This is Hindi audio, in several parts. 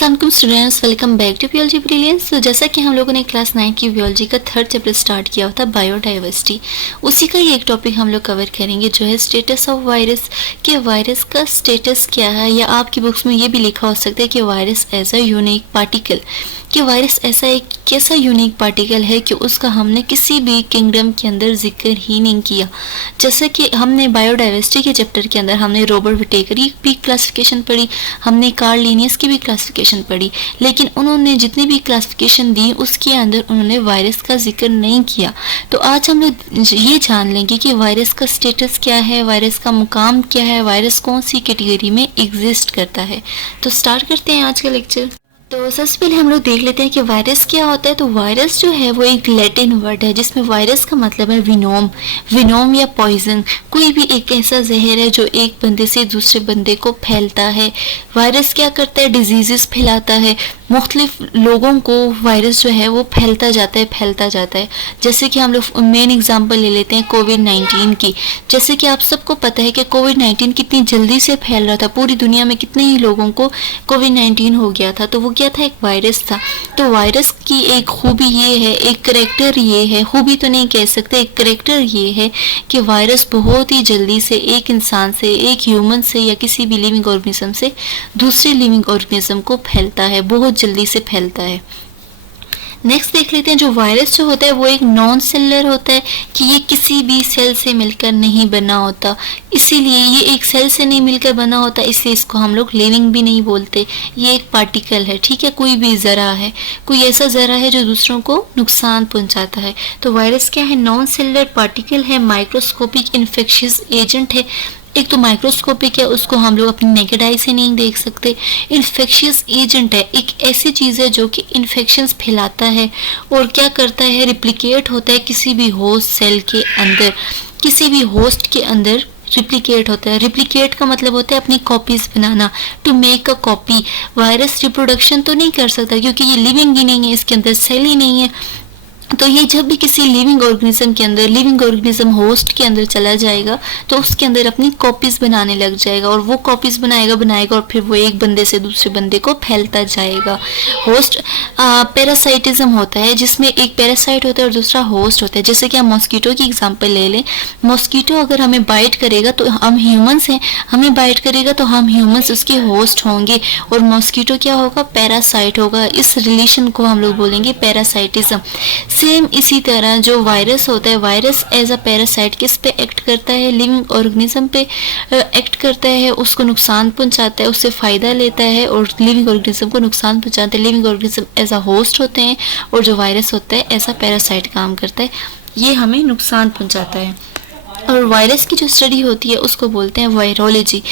अस्सलाम वालेकुम students, welcome back to biology brilliance. तो जैसा कि हम लोगों ने क्लास 9 की बियोलॉजी का थर्ड चैप्टर स्टार्ट किया होता बायोडाइवर्सिटी, उसी का ही एक टॉपिक हम लोग कवर करेंगे जो है स्टेटस ऑफ वायरस। कि वायरस का स्टेटस क्या है, या आपकी बुक्स में ये भी लिखा हो सकता है कि virus as a unique particle, कि वायरस ऐसा एक कैसा यूनिक पार्टिकल है कि उसका हमने किसी भी किंगडम के अंदर जिक्र ही नहीं किया। जैसे कि हमने बायोडाइवर्सिटी के चैप्टर के अंदर हमने रॉबर्ट विटेकर की भी क्लासिफिकेशन पढ़ी, हमने कार्ल लिनियस की भी क्लासिफिकेशन पढ़ी, लेकिन उन्होंने जितनी भी क्लासिफिकेशन दी उसके अंदर उन्होंने वायरस का जिक्र नहीं किया। तो आज हम लोग ये जान लेंगे कि वायरस का स्टेटस क्या है, वायरस का मुकाम क्या है, वायरस कौन सी कैटेगरी में एग्जिस्ट करता है। तो स्टार्ट करते हैं आज का लेक्चर। तो सबसे पहले हम लोग देख लेते हैं कि वायरस क्या होता है। तो वायरस जो है वो एक लैटिन वर्ड है जिसमें वायरस का मतलब है विनोम, विनोम या पॉइजन। कोई भी एक ऐसा जहर है जो एक बंदे से दूसरे बंदे को फैलता है। वायरस क्या करता है, डिजीजेस फैलाता है, मुख्तलिफ लोगों को वायरस जो है वो फैलता जाता है। जैसे कि हम लोग मेन एग्जांपल ले लेते हैं कोविड-19 की। जैसे कि आप सबको पता है कि कोविड-19 कितनी जल्दी से फैल रहा था, पूरी दुनिया में कितने ही लोगों को कोविड-19 हो गया था। तो वो क्या था, एक वायरस था। तो वायरस की एक खूबी ये है, एक करेक्टर ये है, खूबी तो नहीं कह सकते, एक करेक्टर ये है कि वायरस बहुत ही जल्दी से एक इंसान से, एक ह्यूमन से या किसी भी लिविंग ऑर्गेनिज्म से दूसरे लिविंग ऑर्गेनिज्म को फैलता है, बहुत जल्दी से फैलता है। नेक्स्ट देख लेते हैं, जो वायरस जो होता है वो एक नॉन सेलुलर होता है, कि ये किसी भी सेल से मिलकर नहीं बना होता, इसीलिए ये एक सेल से नहीं मिलकर बना होता, इसलिए इसको हम लोग लिविंग भी नहीं बोलते। ये एक पार्टिकल है, ठीक है, कोई भी ज़रा है, कोई ऐसा ज़रा है जो दूसरों को नुकसान पहुंचाता है। तो वायरस क्या है, नॉन सेलुलर पार्टिकल है, माइक्रोस्कोपिक इन्फेक्शियस एजेंट है। एक तो माइक्रोस्कोपिक है, उसको हम लोग अपनी नेकेड आई से नहीं देख सकते। इन्फेक्शियस एजेंट है, एक ऐसी चीज़ है जो कि इन्फेक्शंस फैलाता है और क्या करता है, रिप्लिकेट होता है किसी भी होस्ट सेल के अंदर, किसी भी होस्ट के अंदर रिप्लिकेट होता है। रिप्लिकेट का मतलब होता है अपनी कॉपीज बनाना, to make a copy. Virus reproduction तो नहीं कर सकता क्योंकि ये लिविंग ही नहीं है, इसके अंदर सेल ही नहीं है। तो ये जब भी किसी लिविंग ऑर्गेनिज्म के अंदर, लिविंग ऑर्गेनिज्म होस्ट के अंदर चला जाएगा तो उसके अंदर अपनी कॉपीज बनाने लग जाएगा, और वो कॉपीज बनाएगा और फिर वो एक बंदे से दूसरे बंदे को फैलता जाएगा। होस्ट पैरासाइटिज्म होता है, जिसमें एक पैरासाइट होता है और दूसरा होस्ट होता है। जैसे कि हम मॉस्किटो की एग्जांपल ले लें, मॉस्किटो अगर हमें बाइट करेगा तो हम ह्यूमंस हैं, हमें बाइट करेगा तो हम ह्यूमंस उसके होस्ट होंगे, और मॉस्किटो क्या होगा, पैरासाइट होगा। इस रिलेशन को हम लोग बोलेंगे पैरासाइटिज्म। सेम इसी तरह जो वायरस होता है, वायरस एज अ पैरासाइट किस पे एक्ट करता है, लिविंग ऑर्गेनिज्म पे एक्ट करता है, उसको नुकसान पहुंचाता है, उससे फ़ायदा लेता है और लिविंग ऑर्गेनिज्म को नुकसान पहुंचाता है। Living organism as a host होते हैं और जो वायरस होता है एज अ पैरासाइट काम करता है, ये हमें नुकसान पहुंचाता है। और वायरस की जो स्टडी होती है उसको बोलते हैं वायरोलॉजी।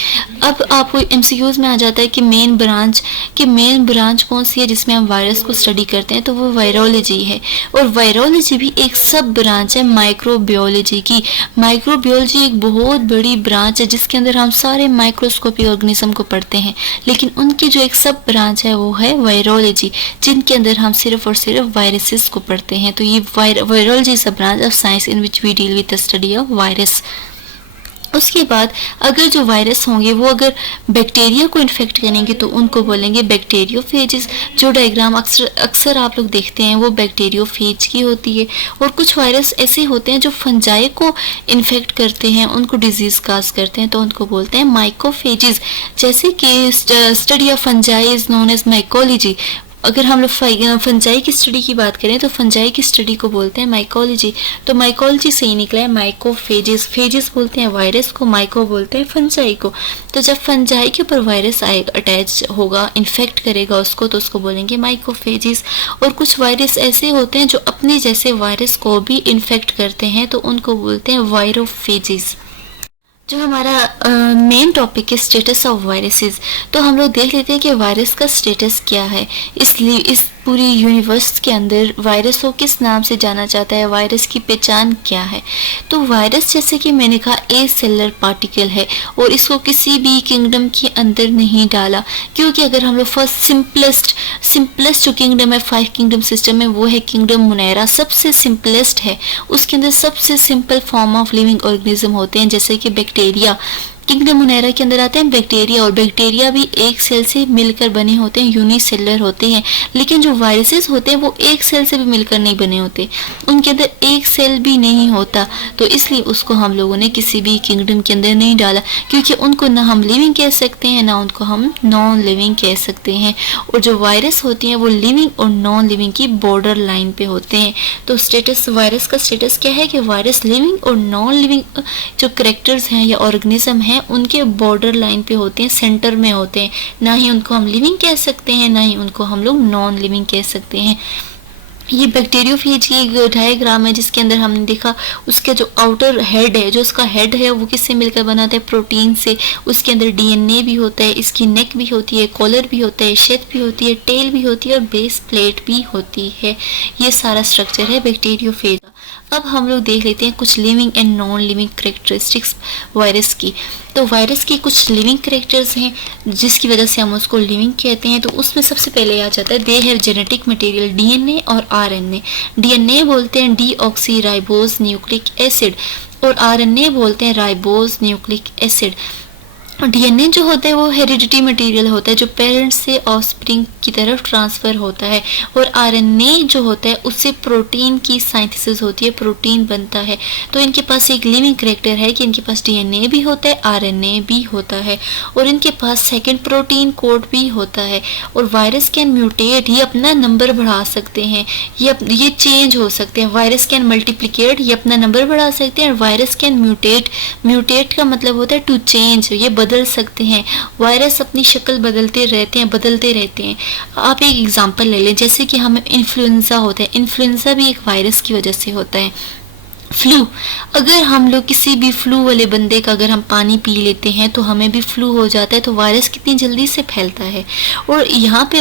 अब आपको एमसीक्यूज में आ जाता है कि मेन ब्रांच कौन सी है जिसमें हम वायरस को स्टडी करते हैं, तो वो वायरोलॉजी है। और वायरोलॉजी भी एक सब ब्रांच है माइक्रोबियोलॉजी की। माइक्रोबियोलॉजी एक बहुत बड़ी ब्रांच है जिसके अंदर हम सारे माइक्रोस्कोपिक ऑर्गेनिज्म को पढ़ते हैं, लेकिन उनकी जो एक सब ब्रांच है वो है वायरोलॉजी, जिनके अंदर हम सिर्फ और सिर्फ वायरसेस को पढ़ते हैं। तो ये virology is a branch of science in which we deal with the study of virus. उसके बाद अगर जो वायरस होंगे वो अगर बैक्टीरिया को इन्फेक्ट करेंगे तो उनको बोलेंगे बैक्टीरियोफेजेस। जो डायग्राम अक्सर आप लोग देखते हैं वो बैक्टीरियोफेज की होती है। और कुछ वायरस ऐसे होते हैं जो फंजाई को इन्फेक्ट करते हैं, उनको डिजीज काज करते हैं, तो उनको बोलते हैं माइकोफेजेस। जैसे कि study of fungi is known as mycology. अगर हम लोग फंजाई की स्टडी की बात करें तो फंजाई की स्टडी को बोलते हैं माइकोलॉजी। तो माइकोलॉजी से ही निकला है माइकोफेजेस। फेजेस बोलते हैं वायरस को, माइको बोलते हैं फंजाई को। तो जब फंजाई के ऊपर वायरस आएगा, अटैच होगा, इन्फेक्ट करेगा उसको, तो उसको बोलेंगे माइकोफेजेस। और कुछ वायरस ऐसे होते हैं जो अपने जैसे वायरस को भी इन्फेक्ट करते हैं, तो उनको बोलते हैं वायरोफेजेस। जो हमारा मेन टॉपिक है स्टेटस ऑफ वायरसेस, तो हम लोग देख लेते हैं कि वायरस का स्टेटस क्या है। इसलिए इस पूरी यूनिवर्स के अंदर वायरस को किस नाम से जाना जाता है, वायरस की पहचान क्या है। तो वायरस जैसे कि मैंने कहा ए सेलुलर पार्टिकल है और इसको किसी भी किंगडम के अंदर नहीं डाला, क्योंकि अगर हम लोग फर्स्ट सिंपलेस्ट जो किंगडम है 5 किंगडम सिस्टम में, वो है किंगडम मुनैरा, सबसे सिंपलेस्ट है। उसके अंदर सबसे simple form of living organism होते हैं, जैसे कि बैक्टीरिया। किंगडम मोनेरा के अंदर आते हैं बैक्टीरिया, और बैक्टीरिया भी एक सेल से मिलकर बने होते हैं, यूनिसेलुलर होते हैं। लेकिन जो वायरसेस होते हैं वो एक सेल से भी मिलकर नहीं बने होते, उनके अंदर एक सेल भी नहीं होता, तो इसलिए उसको हम लोगों ने किसी भी किंगडम के अंदर नहीं डाला, क्योंकि उनको ना हम लिविंग कह सकते हैं ना उनको हम नॉन लिविंग कह सकते हैं। और जो वायरस होती हैं वो लिविंग और नॉन लिविंग की बॉर्डर लाइन पे होते हैं। तो स्टेटस, वायरस का स्टेटस क्या है कि वायरस लिविंग और नॉन लिविंग जो करेक्टर्स हैं या ऑर्गेनिज्म हैं उनके बॉर्डर लाइन पे होते हैं, सेंटर में होते हैं। ना ही उनको हम लिविंग कह सकते हैं ना ही उनको हम लोग नॉन लिविंग कह सकते हैं। ये बैक्टीरियोफेज की एक डायग्राम है जिसके अंदर हमने देखा उसके जो आउटर हेड है, जो उसका हेड है वो किससे मिलकर बना है, प्रोटीन से। उसके अंदर डीएनए भी होता है, इसकी नेक भी होती है, कॉलर भी होता है, शेथ भी होती है, टेल भी होती है और बेस प्लेट भी होती है। ये सारा स्ट्रक्चर है बैक्टीरियोफेज का। अब हम लोग देख लेते हैं कुछ living and non living characteristics virus की। तो वायरस की कुछ लिविंग करेक्टर्स हैं जिसकी वजह से हम उसको लिविंग कहते हैं। तो उसमें सबसे पहले आ जाता है they have genetic material, DNA और आरएनए। डीएनए बोलते हैं डीऑक्सी राइबोज न्यूक्लिक एसिड और आरएनए बोलते हैं राइबोज न्यूक्लिक एसिड। डीएनए जो होता है वो हेरिडिटी मटेरियल होता है जो पेरेंट्स से ऑफस्प्रिंग की तरफ ट्रांसफ़र होता है, और आरएनए जो होता है उससे प्रोटीन की साइंथिसिस होती है, प्रोटीन बनता है। तो इनके पास एक लिविंग करेक्टर है कि इनके पास डीएनए भी होता है, आरएनए भी होता है, और इनके पास सेकेंड प्रोटीन कोड भी होता है। और वायरस कैन म्यूटेट, ये अपना नंबर बढ़ा सकते हैं, ये चेंज हो सकते हैं। वायरस कैन मल्टीप्लिकेट, ये अपना नंबर बढ़ा सकते हैं। और वायरस कैन म्यूटेट, म्यूटेट का मतलब होता है टू चेंज, ये बदल सकते हैं। वायरस अपनी शक्ल बदलते रहते हैं। आप एक एग्जांपल ले लें, जैसे कि हमें इन्फ्लुएंजा होता है, इन्फ्लुएंजा भी एक वायरस की वजह से होता है। फ्लू, अगर हम लोग किसी भी फ्लू वाले बंदे का अगर हम पानी पी लेते हैं तो हमें भी फ्लू हो जाता है। तो वायरस कितनी जल्दी से फैलता है। और यहाँ पे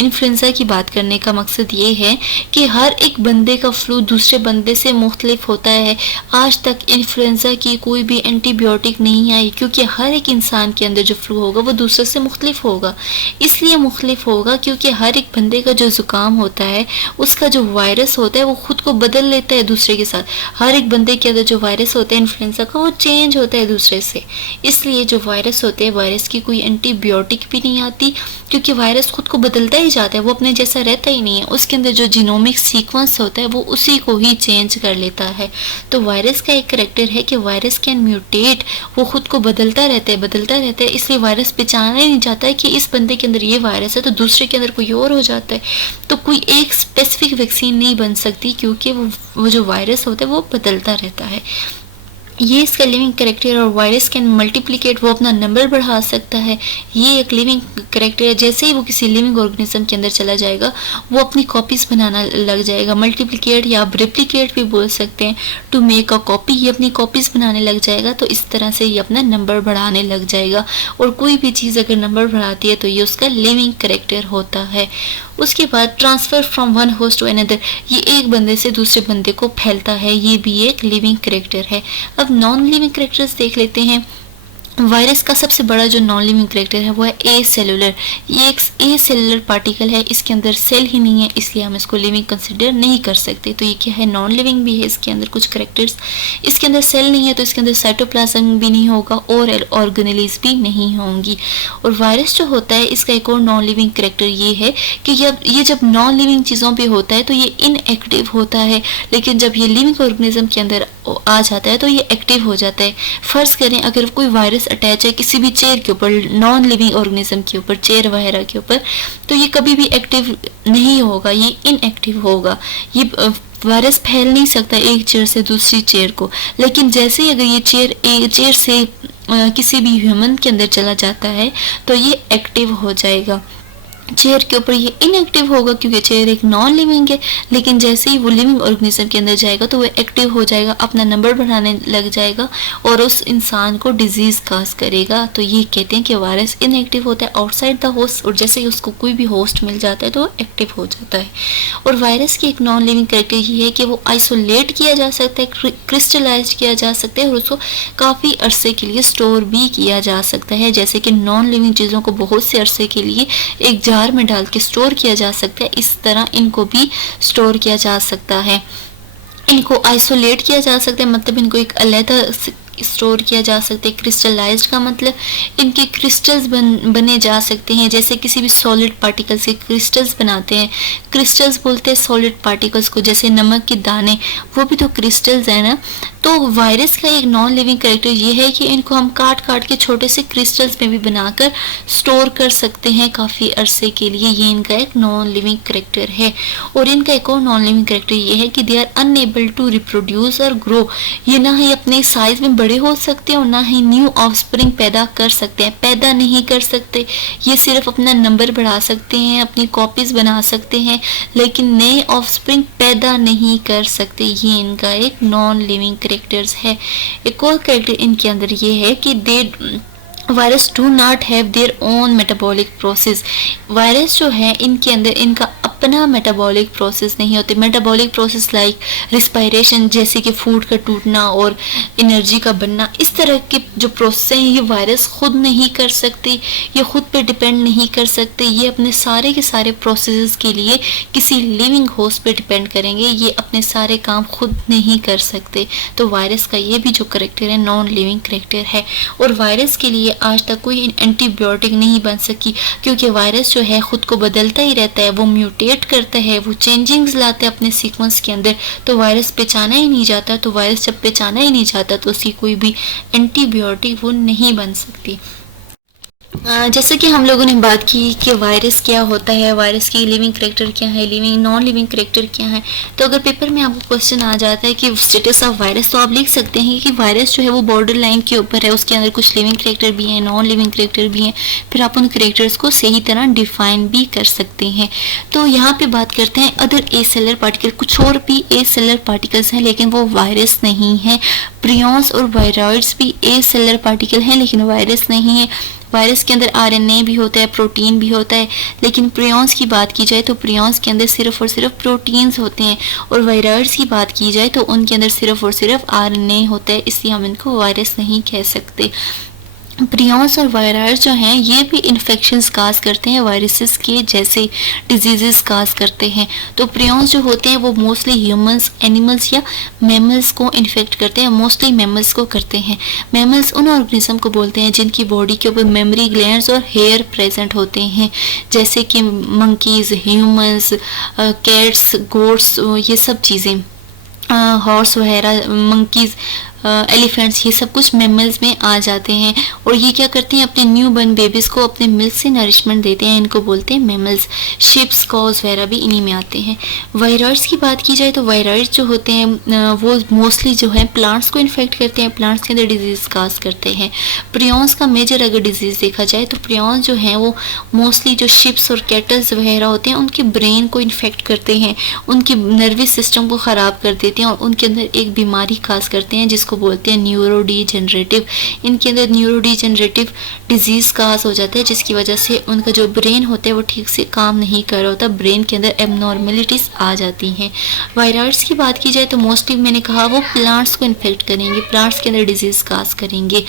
इन्फ्लुएंजा की बात करने का मकसद ये है कि हर एक बंदे का फ्लू दूसरे बंदे से मुख्तलिफ होता है। आज तक इन्फ्लुएंजा की कोई भी एंटीबायोटिक नहीं आई, क्योंकि हर एक इंसान के अंदर जो फ्लू होगा वो दूसरे से मुख्तलिफ होगा। इसलिए मुख्तलिफ होगा क्योंकि हर एक बंदे का जो ज़ुकाम होता है उसका जो वायरस होता है वो खुद को बदल लेता है दूसरे के साथ। हर एक बंदे के अंदर जो वायरस होता है इन्फ्लुएंजा का वो चेंज होता है दूसरे से। इसलिए जो वायरस होते हैं, वायरस की कोई एंटीबायोटिक भी नहीं आती, क्योंकि वायरस खुद को बदलता ही जाता है, वो अपने जैसा रहता ही नहीं है। उसके अंदर जो जीनोमिक सीक्वेंस होता है वो उसी को ही चेंज कर लेता है। तो वायरस का एक करैक्टर है कि वायरस कैन म्यूटेट, वो खुद को बदलता रहता है। इसलिए वायरस पहचाना ही नहीं जाता है कि इस बंदे के अंदर ये वायरस है तो दूसरे के अंदर कोई और हो जाता है। तो कोई एक स्पेसिफिक वैक्सीन नहीं बन सकती, क्योंकि वो जो वायरस होता है वो बदलता रहता है। ये इसका लिविंग करेक्टर। और वायरस कैन मल्टीप्लिकेट, वो अपना नंबर बढ़ा सकता है। ये एक लिविंग करेक्टर है। जैसे ही वो किसी लिविंग ऑर्गेनिज्म के अंदर चला जाएगा वो अपनी कॉपीज बनाना लग जाएगा। मल्टीप्लिकेट या आप रेप्लिकेट भी बोल सकते हैं। टू मेक अ कॉपी, ये अपनी कॉपीज बनाने लग जाएगा। तो इस तरह से ये अपना नंबर बढ़ाने लग जाएगा। और कोई भी चीज़ अगर नंबर बढ़ाती है तो ये उसका लिविंग करेक्टर होता है। उसके बाद transfer from one host to another, ये एक बंदे से दूसरे बंदे को फैलता है, ये भी एक लिविंग करेक्टर है। अब नॉन लिविंग करेक्टर्स देख लेते हैं। वायरस का सबसे बड़ा जो नॉन लिविंग करेक्टर है वो है ए सेलुलर। ये एक ए सेलुलर पार्टिकल है, इसके अंदर सेल ही नहीं है, इसलिए हम इसको लिविंग कंसिडर नहीं कर सकते। तो ये क्या है, नॉन लिविंग भी है। इसके अंदर कुछ करेक्टर्स, इसके अंदर सेल नहीं है तो इसके अंदर साइटोप्लाज्म भी नहीं होगा और ऑर्गेनेलिज भी नहीं होंगी। और वायरस जो होता है इसका एक और नॉन लिविंग करेक्टर ये है कि ये जब नॉन लिविंग चीज़ों पर होता है तो ये इनएक्टिव होता है, लेकिन जब ये लिविंग ऑर्गेनिज्म के अंदर आ जाता है तो ये एक्टिव हो जाता है। फर्ज करें अगर कोई वायरस अटैच है किसी भी चेयर के ऊपर, नॉन लिविंग ऑर्गेनिज्म के ऊपर, चेयर वगैरह के ऊपर, तो ये कभी भी एक्टिव नहीं होगा, ये इनएक्टिव होगा। ये वायरस फैल नहीं सकता एक चेयर से दूसरी चेयर को। लेकिन जैसे ही अगर ये चेयर से किसी भी ह्यूमन के अंदर चला जाता है तो ये एक्टिव हो जाएगा। चेयर के ऊपर ये इनएक्टिव होगा क्योंकि चेयर एक नॉन लिविंग है, लेकिन जैसे ही वो लिविंग ऑर्गेनिज्म के अंदर जाएगा तो वो एक्टिव हो जाएगा, अपना नंबर बढ़ाने लग जाएगा और उस इंसान को डिजीज काज करेगा। तो ये कहते हैं कि वायरस इनएक्टिव होता है आउटसाइड द होस्ट, और जैसे ही उसको कोई भी होस्ट मिल जाता है तो वो एक्टिव हो जाता है। और वायरस की एक नॉन लिविंग करेक्टर ये है कि वो आइसोलेट किया जा सकता है, क्रिस्टलाइज किया जा सकता है और उसको काफ़ी अरसे के लिए स्टोर भी किया जा सकता है। जैसे कि नॉन लिविंग चीज़ों को बहुत से अरसे के लिए एक जार में डाल के स्टोर किया जा सकता है, इस तरह इनको भी स्टोर किया जा सकता है। इनको आइसोलेट किया जा सकता है, मतलब इनको एक अलग स्टोर किया जा सकता है। क्रिस्टलाइज्ड का मतलब इनके क्रिस्टल्स बने जा सकते हैं, जैसे किसी भी सॉलिड पार्टिकल्स के क्रिस्टल्स बनाते हैं। क्रिस्टल्स बोलते हैं सॉलिड पार्टिकल्स को, जैसे नमक के दाने, वो भी तो क्रिस्टल्स है ना। तो वायरस का एक नॉन लिविंग कैरेक्टर ये है कि इनको हम काट काट के छोटे से क्रिस्टल्स में भी बनाकर स्टोर कर सकते हैं काफ़ी अरसे के लिए। ये इनका एक नॉन लिविंग कैरेक्टर है। और इनका एक और नॉन लिविंग कैरेक्टर ये है कि they are unable to reproduce और ग्रो। ये ना ही अपने साइज में बड़े हो सकते हैं और ना ही न्यू ऑफस्प्रिंग पैदा कर सकते हैं, पैदा नहीं कर सकते। ये सिर्फ अपना नंबर बढ़ा सकते हैं, अपनी कॉपीज बना सकते हैं, लेकिन नए ऑफस्प्रिंग पैदा नहीं कर सकते। ये इनका एक नॉन लिविंग कैरेक्टर्स है। एक और कैरेक्टर इनके अंदर ये है कि they virus do not have their own metabolic process. Virus जो है इनके अंदर इनका अपना मेटाबॉलिक प्रोसेस नहीं होते। मेटाबॉलिक प्रोसेस लाइक रिस्पायरेशन, जैसे कि फूड का टूटना और एनर्जी का बनना, इस तरह के जो प्रोसेस हैं ये वायरस खुद नहीं कर सकते, ये खुद पे डिपेंड नहीं कर सकते। ये अपने सारे के सारे प्रोसेस के लिए किसी लिविंग होस्ट पे डिपेंड करेंगे, ये अपने सारे काम खुद नहीं कर सकते। तो वायरस का ये भी जो करेक्टर है नॉन लिविंग करेक्टर है। और वायरस के लिए आज तक कोई एंटीबायोटिक नहीं बन सकी, क्योंकि वायरस जो है खुद को बदलता ही रहता है, वो म्यूटेट करता है, वो चेंजिंग्स लाता है अपने सीक्वेंस के अंदर। तो वायरस पहचाना ही नहीं जाता। तो वायरस जब पहचाना ही नहीं जाता तो उसकी कोई भी एंटीबायोटिक वो नहीं बन सकती। जैसे कि हम लोगों ने बात की कि वायरस क्या होता है, वायरस की लिविंग करेक्टर क्या है, लिविंग नॉन लिविंग करेक्टर क्या है। तो अगर पेपर में आपको क्वेश्चन आ जाता है कि स्टेटस ऑफ वायरस, तो आप लिख सकते हैं कि वायरस जो है वो बॉर्डर लाइन के ऊपर है, उसके अंदर कुछ लिविंग करेक्टर भी हैं, नॉन लिविंग करेक्टर भी हैं। फिर आप उन करेक्टर्स को सही तरह डिफाइन भी कर सकते हैं। तो यहाँ पे बात करते हैं अदर ए सेलर पार्टिकल। कुछ और भी ए सेलर पार्टिकल्स हैं लेकिन वो वायरस नहीं है। प्रियॉन्स और वायरॉइड्स भी ए सेलर पार्टिकल हैं लेकिन वायरस नहीं है। वायरस के अंदर आरएनए भी होता है, प्रोटीन भी होता है, लेकिन प्रियॉन्स की बात की जाए तो प्रियॉन्स के अंदर सिर्फ और सिर्फ प्रोटीन्स होते हैं। और वायरॉइड्स की बात की जाए तो उनके अंदर सिर्फ और सिर्फ आरएनए होता है, इसलिए हम इनको वायरस नहीं कह सकते। प्रियॉन्स और वायरस जो हैं ये भी इन्फेक्शंस काज करते हैं, वायरसेस के जैसे डिजीजेस काज करते हैं। तो प्रियॉन्स जो होते हैं वो मोस्टली ह्यूमंस, एनिमल्स या मैमल्स को इन्फेक्ट करते हैं, मोस्टली मैमल्स को करते हैं। मैमल्स उन ऑर्गेनिज्म को बोलते हैं जिनकी बॉडी के ऊपर मेमोरी ग्लैंड्स और हेयर प्रेजेंट होते हैं, जैसे कि मंकीज, ह्यूमंस, कैट्स, गोट्स, ये सब चीज़ें, हॉर्स वगैरह, मंकीज, एलिफेंट्स, ये सब कुछ मैमल्स में आ जाते हैं। और ये क्या करते हैं, अपने न्यू बर्न बेबीज़ को अपने मिल्क से नरिशमेंट देते हैं, इनको बोलते हैं मैमल्स। शिप्स, कॉज वगैरह भी इन्हीं में आते हैं। वायरॉइड्स की बात की जाए तो वायरॉइड्स जो होते हैं वो मोस्टली जो है प्लांट्स को इन्फेक्ट करते हैं, प्लांट्स के अंदर डिजीज काज करते हैं। प्रियॉन्स का मेजर अगर डिजीज़ देखा जाए तो प्रियॉन्स जो हैं वो मोस्टली जो शिप्स और कैटल्स वगैरह होते हैं उनके ब्रेन को इन्फेक्ट करते हैं, उनके नर्वस सिस्टम को ख़राब कर देते हैं और उनके अंदर एक बीमारी काज करते हैं जिसको बोलते हैं न्यूरोडीजेनरेटिव। इनके अंदर न्यूरोडीजेनरेटिव डिजीज काज हो जाता है जिसकी वजह से उनका जो ब्रेन होता है वो ठीक से काम नहीं कर रहा होता, ब्रेन के अंदर एबनॉर्मेलिटीज आ जाती हैं। वायरॉइड्स की बात की जाए तो मोस्टली मैंने कहा वो प्लांट्स को इन्फेक्ट करेंगे, प्लांट्स के अंदर डिजीज काज करेंगे।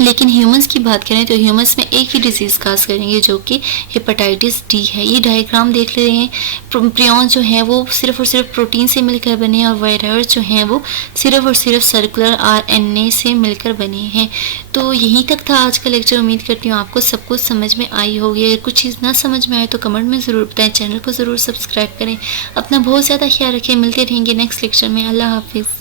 लेकिन ह्यूमंस की बात करें तो ह्यूमंस में एक ही डिजीज़ काज करेंगे जो कि हेपेटाइटिस डी है। ये डायग्राम देख ले रहे हैं, प्रियॉन्स जो हैं वो सिर्फ और सिर्फ प्रोटीन से मिलकर बने हैं और वायरस जो हैं वो सिर्फ और सिर्फ सर्कुलर आरएनए से मिलकर बने हैं। तो यहीं तक था आज का लेक्चर। उम्मीद करती हूँ आपको सब कुछ समझ में आई होगी। अगर कुछ चीज़ ना समझ में आए तो कमेंट में ज़रूर बताएं, चैनल को ज़रूर सब्सक्राइब करें। अपना बहुत ज़्यादा ख्याल रखें, मिलते रहेंगे नेक्स्ट लेक्चर में। अल्लाह हाफिज़।